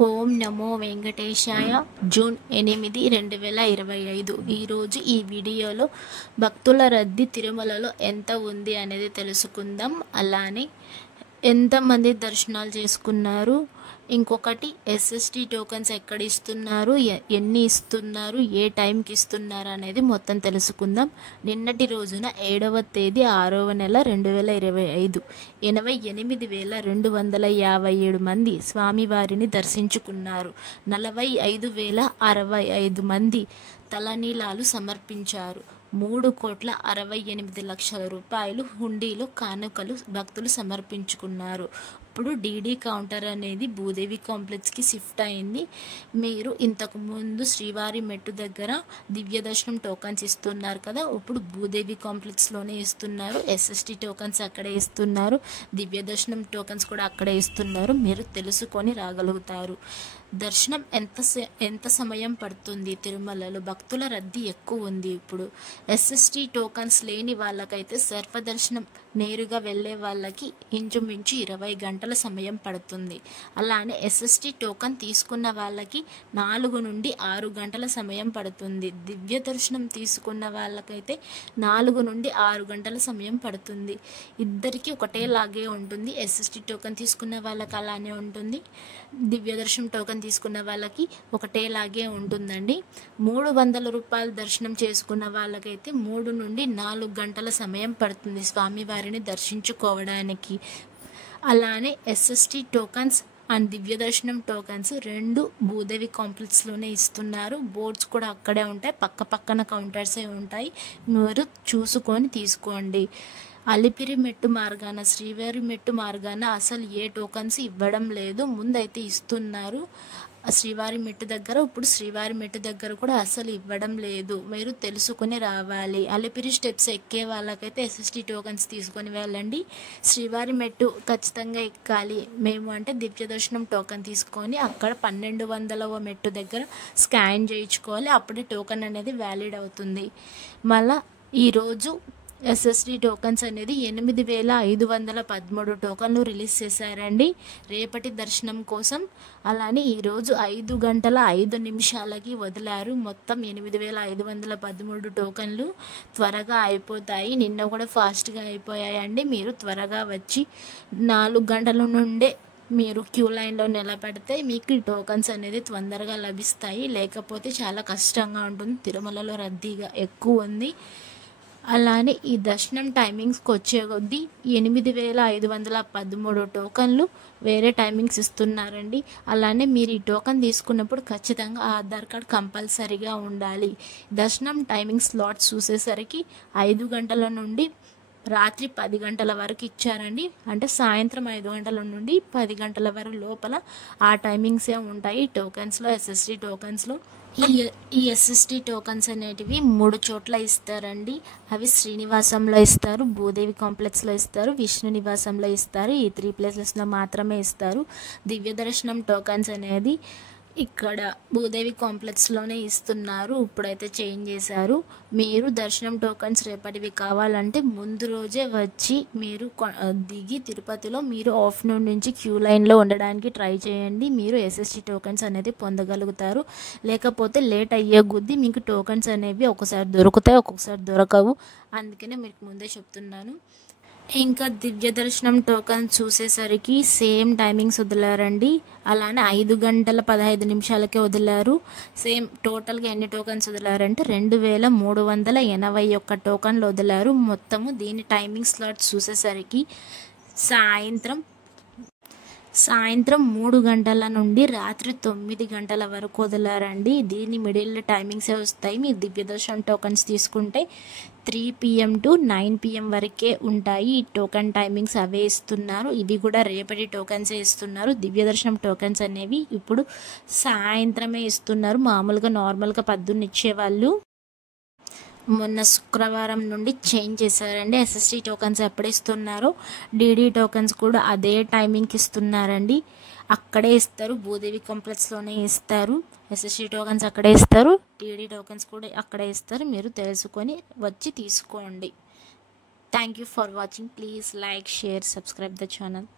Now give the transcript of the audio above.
ఓం నమో వెంకటేశాయ. June 8, 2025. ఈరోజు ఈ వీడియోలో భక్తుల రద్దీ తిరుమలలో ఎంత ఉంది అనేది తెలుసుకుందాం. అలానే ఎంతమంది దర్శనాలు చేసుకున్నారు, ఇంకొకటి ఎస్ఎస్టీ టోకన్స్ ఎక్కడ ఇస్తున్నారు, ఎన్ని ఇస్తున్నారు, ఏ టైంకి ఇస్తున్నారు అనేది మొత్తం తెలుసుకుందాం. నిన్నటి రోజున 7వ తేదీ 6వ నెల 2025 88,257 మంది స్వామివారిని దర్శించుకున్నారు. 45,065 మంది తలనీలాలు సమర్పించారు. 3,68,00,000 రూపాయలు హుండీలో కానుకలు భక్తులు సమర్పించుకున్నారు. ఇప్పుడు డీడీ కౌంటర్ అనేది భూదేవి కాంప్లెక్స్కి షిఫ్ట్ అయింది. మీరు ఇంతకుముందు శ్రీవారి మెట్టు దగ్గర దివ్య దర్శనం టోకన్స్ ఇస్తున్నారు కదా, ఇప్పుడు భూదేవి కాంప్లెక్స్లోనే ఇస్తున్నారు. ఎస్ఎస్టీ టోకన్స్ అక్కడే ఇస్తున్నారు, దివ్య దర్శనం టోకన్స్ కూడా అక్కడే ఇస్తున్నారు. మీరు తెలుసుకొని రాగలుగుతారు. దర్శనం ఎంత సమయం పడుతుంది? తిరుమలలో భక్తుల రద్దీ ఎక్కువ ఉంది. ఇప్పుడు ఎస్ఎస్టీ టోకన్స్ లేని వాళ్ళకైతే సర్వదర్శనం నేరుగా వెళ్ళే వాళ్ళకి ఇంచుమించు 20 గంటల సమయం పడుతుంది. అలానే ఎస్ఎస్టీ టోకన్ తీసుకున్న వాళ్ళకి 4 నుండి 6 గంటల సమయం పడుతుంది. దివ్య దర్శనం తీసుకున్న వాళ్ళకైతే 4 నుండి 6 గంటల సమయం పడుతుంది. ఇద్దరికి ఒకటేలాగే ఉంటుంది. ఎస్ఎస్టీ టోకన్ తీసుకున్న వాళ్ళకి అలానే ఉంటుంది, దివ్య దర్శనం టోకన్ తీసుకున్న వాళ్ళకి ఒకటేలాగే ఉంటుందండి. 300 రూపాయల దర్శనం చేసుకున్న వాళ్ళకైతే 3 నుండి 4 గంటల సమయం పడుతుంది స్వామివారిని దర్శించుకోవడానికి. అలానే ఎస్ఎస్టీ టోకన్స్ అండ్ దివ్య దర్శనం టోకన్స్ 2 భూదేవి కాంప్లెక్స్లోనే ఇస్తున్నారు. బోర్డ్స్ కూడా అక్కడే ఉంటాయి, పక్క పక్కన కౌంటర్సే ఉంటాయి. మీరు చూసుకొని తీసుకోండి. అలిపిరి మెట్టు మార్గాన, శ్రీవారి మెట్టు మార్గాన అసలు ఏ టోకన్స్ ఇవ్వడం లేదు. ముందైతే ఇస్తున్నారు శ్రీవారి మెట్టు దగ్గర, ఇప్పుడు శ్రీవారి మెట్టు దగ్గర కూడా అసలు ఇవ్వడం లేదు. మీరు తెలుసుకుని రావాలి. అలిపిరి స్టెప్స్ ఎక్కే వాళ్ళకైతే ఎస్ఎస్టీ టోకన్స్ తీసుకొని వెళ్ళండి. శ్రీవారి మెట్టు ఖచ్చితంగా ఎక్కాలి మేము అంటే దివ్య దర్శనం టోకన్ తీసుకొని అక్కడ 1200వ మెట్టు దగ్గర స్కాన్ చేయించుకోవాలి. అప్పుడే టోకన్ అనేది వ్యాలిడ్ అవుతుంది. మళ్ళీ ఈరోజు ఎస్ఎస్టీ టోకన్స్ అనేది 8,513 టోకన్లు రిలీజ్ చేశారండి రేపటి దర్శనం కోసం. అలానే ఈరోజు 5 గంటల 5 నిమిషాలకి వదిలారు. మొత్తం 8,513 టోకన్లు త్వరగా అయిపోతాయి. నిన్న కూడా ఫాస్ట్గా అయిపోయాయండి. మీరు త్వరగా వచ్చి 4 గంటల నుండే మీరు క్యూ లైన్లో నిలబడితే మీకు టోకన్స్ అనేది తొందరగా లభిస్తాయి. లేకపోతే చాలా కష్టంగా ఉంటుంది. తిరుమలలో రద్దీగా ఎక్కువ ఉంది. అలానే ఈ దర్శనం టైమింగ్స్కి వచ్చే కొద్దీ 8,513 టోకన్లు వేరే టైమింగ్స్ ఇస్తున్నారండి. అలానే మీరు ఈ టోకన్ తీసుకున్నప్పుడు ఖచ్చితంగా ఆధార్ కార్డ్ కంపల్సరీగా ఉండాలి. దర్శనం టైమింగ్ స్లాట్స్ చూసేసరికి 5 గంటల నుండి రాత్రి 10 గంటల వరకు ఇచ్చారండి. అంటే సాయంత్రం 5 గంటల నుండి 10 గంటల వరకు లోపల ఆ టైమింగ్సే ఉంటాయి టోకన్స్లో, ఎస్ఎస్టీ టోకన్స్లో. ఈ ఎస్ఎస్టీ టోకన్స్ అనేటివి 3 చోట్ల ఇస్తారండి. అవి శ్రీనివాసంలో ఇస్తారు, భూదేవి కాంప్లెక్స్లో ఇస్తారు, విష్ణు నివాసంలో ఇస్తారు. ఈ 3 ప్లేసెస్లో మాత్రమే ఇస్తారు. దివ్య దర్శనం టోకన్స్ అనేది ఇక్కడ భూదేవి కాంప్లెక్స్లోనే ఇస్తున్నారు. ఇప్పుడైతే చేంజ్ చేశారు. మీరు దర్శనం టోకన్స్ రేపటివి కావాలంటే ముందు రోజే వచ్చి మీరు దిగి తిరుపతిలో మీరు ఆఫ్టర్నూన్ నుంచి క్యూ లైన్లో ఉండడానికి ట్రై చేయండి. మీరు ఎస్ఎస్టీ టోకన్స్ అనేది పొందగలుగుతారు. లేకపోతే లేట్ అయ్యే కొద్దీ మీకు టోకన్స్ అనేవి ఒక్కొక్కసారి దొరుకుతాయి, ఒక్కొక్కసారి దొరకవు. అందుకనే మీకు ముందే చెప్తున్నాను. ఇంకా దివ్య దర్శనం టోకన్ చూసేసరికి సేమ్ టైమింగ్స్ వదిలారండి. అలానే 5 గంటల 15 నిమిషాలకే వదిలారు. సేమ్ టోటల్గా ఎన్ని టోకన్స్ వదిలారంటే 2,381 టోకన్లు వదిలారు మొత్తము. దీని టైమింగ్ స్లాట్స్ చూసేసరికి సాయంత్రం 3 గంటల నుండి రాత్రి 9 గంటల వరకు వదిలారండి. దీని మిడిల్ టైమింగ్సే వస్తాయి. మీరు దివ్య దర్శనం టోకన్స్ తీసుకుంటే 3 PM to 9 PM వరకే ఉంటాయి. ఈ టోకన్ టైమింగ్స్ అవే ఇస్తున్నారు. ఇవి కూడా రేపటి టోకన్సే ఇస్తున్నారు. దివ్య దర్శనం టోకన్స్ అనేవి ఇప్పుడు సాయంత్రమే ఇస్తున్నారు. మామూలుగా నార్మల్గా పొద్దున్న ఇచ్చేవాళ్ళు మొన్న శుక్రవారం నుండి చేంజ్ చేశారండి. ఎస్ఎస్టీ టోకన్స్ ఎప్పుడు ఇస్తున్నారో డీడీ టోకన్స్ కూడా అదే టైమింగ్కి ఇస్తున్నారండి. అక్కడే ఇస్తారు, భూదేవి కాంప్లెక్స్లోనే ఇస్తారు. ఎస్ఎస్టీ టోకన్స్ అక్కడే ఇస్తారు, డీడీ టోకన్స్ కూడా అక్కడే ఇస్తారు. మీరు తెలుసుకొని వచ్చి తీసుకోండి. Thank you for watching. Please like, share, subscribe the channel.